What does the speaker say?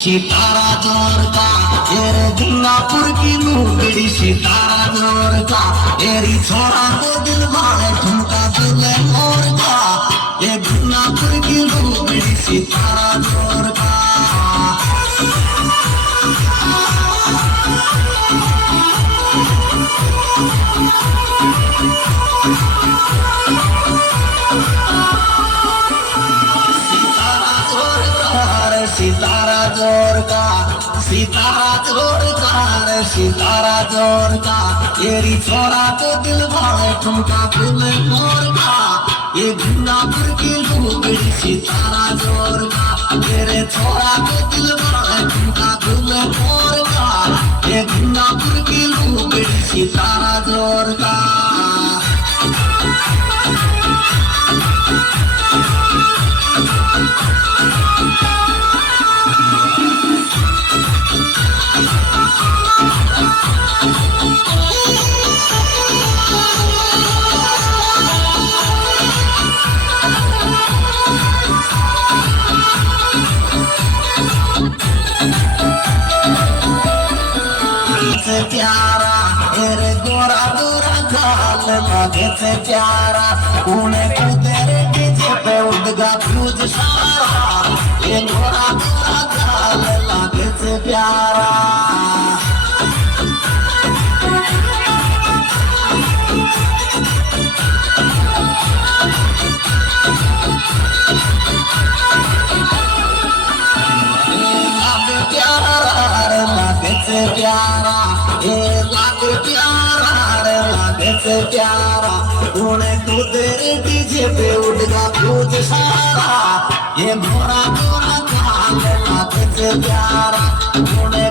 सितारा जोर का तेरे दुल्लापुर की लुगड़ी सितारा जोर का तेरी छोरा को दिल वाले ठुमका दिले मोर का ये दुल्लापुर की लुगड़ी सितारा जोर का सितारा जोर का सितारा जोर का रे सितारा जोर का तेरी छोरा तो दिल भाए ठुमका दिल मोर का ये दुल्लापुर की लुगड़ी सितारा जोर का तेरे छोरा तो दिल भाए ठुमका दिल मोर का ये दुल्लापुर की लुगड़ी सितारा जोर का से प्यारा तेरे गोरा गोरा गाल लगे से प्यारा उन्हें तू तेरे डीजे पे उड़गा फ्यूज सारा ये गोरा गोरा गाल लगे से प्यारा प्यारा ये लागे प्यारा रे लागे से प्यारा उन्हें तू तेरे डीजे पे उड़गा फ्यूज सारा ये गोरा गोरा गाल लागे से प्यारा उन्हें